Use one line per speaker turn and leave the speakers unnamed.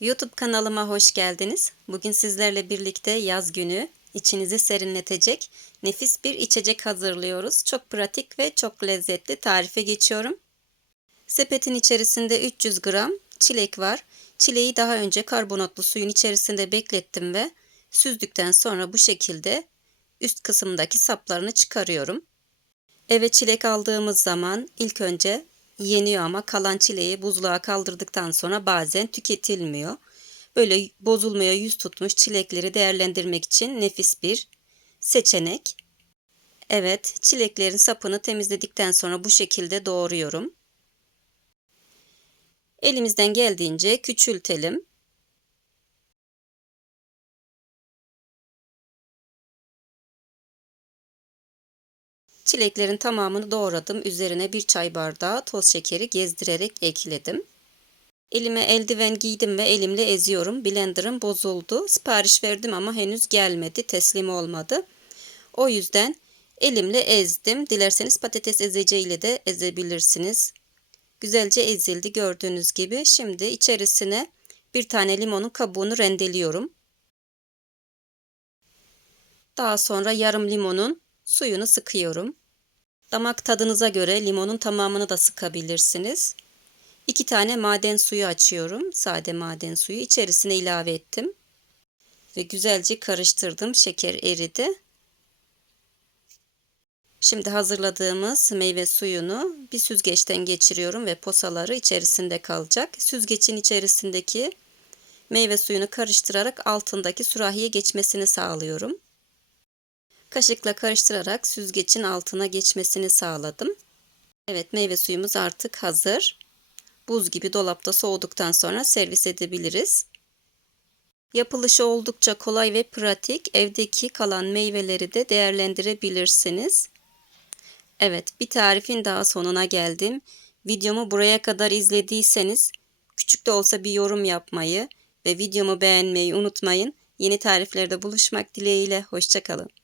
YouTube kanalıma hoş geldiniz. Bugün sizlerle birlikte yaz günü içinizi serinletecek nefis bir içecek hazırlıyoruz. Çok pratik ve çok lezzetli tarife geçiyorum. Sepetin içerisinde 300 gram çilek var. Çileği daha önce karbonatlı suyun içerisinde beklettim ve süzdükten sonra bu şekilde üst kısımdaki saplarını çıkarıyorum. Eve çilek aldığımız zaman ilk önce yeniyor ama kalan çileği buzluğa kaldırdıktan sonra bazen tüketilmiyor. Böyle bozulmaya yüz tutmuş çilekleri değerlendirmek için nefis bir seçenek. Evet, çileklerin sapını temizledikten sonra bu şekilde doğruyorum. Elimizden geldiğince küçültelim. Çileklerin tamamını doğradım. Üzerine bir çay bardağı toz şekeri gezdirerek ekledim. Elime eldiven giydim ve elimle eziyorum. Blenderım bozuldu. Sipariş verdim ama henüz gelmedi. Teslim olmadı. O yüzden elimle ezdim. Dilerseniz patates ezeceğiyle de ezebilirsiniz. Güzelce ezildi gördüğünüz gibi. Şimdi içerisine bir tane limonun kabuğunu rendeliyorum. Daha sonra yarım limonun suyunu sıkıyorum. Damak tadınıza göre limonun tamamını da sıkabilirsiniz. İki tane maden suyu açıyorum. Sade maden suyu içerisine ilave ettim. Ve güzelce karıştırdım. Şeker eridi. Şimdi hazırladığımız meyve suyunu bir süzgeçten geçiriyorum ve posaları içerisinde kalacak. Süzgecin içerisindeki meyve suyunu karıştırarak altındaki sürahiye geçmesini sağlıyorum. Kaşıkla karıştırarak süzgecin altına geçmesini sağladım. Evet meyve suyumuz artık hazır. Buz gibi dolapta soğuduktan sonra servis edebiliriz. Yapılışı oldukça kolay ve pratik. Evdeki kalan meyveleri de değerlendirebilirsiniz. Evet bir tarifin daha sonuna geldim. Videomu buraya kadar izlediyseniz küçük de olsa bir yorum yapmayı ve videomu beğenmeyi unutmayın. Yeni tariflerde buluşmak dileğiyle. Hoşçakalın.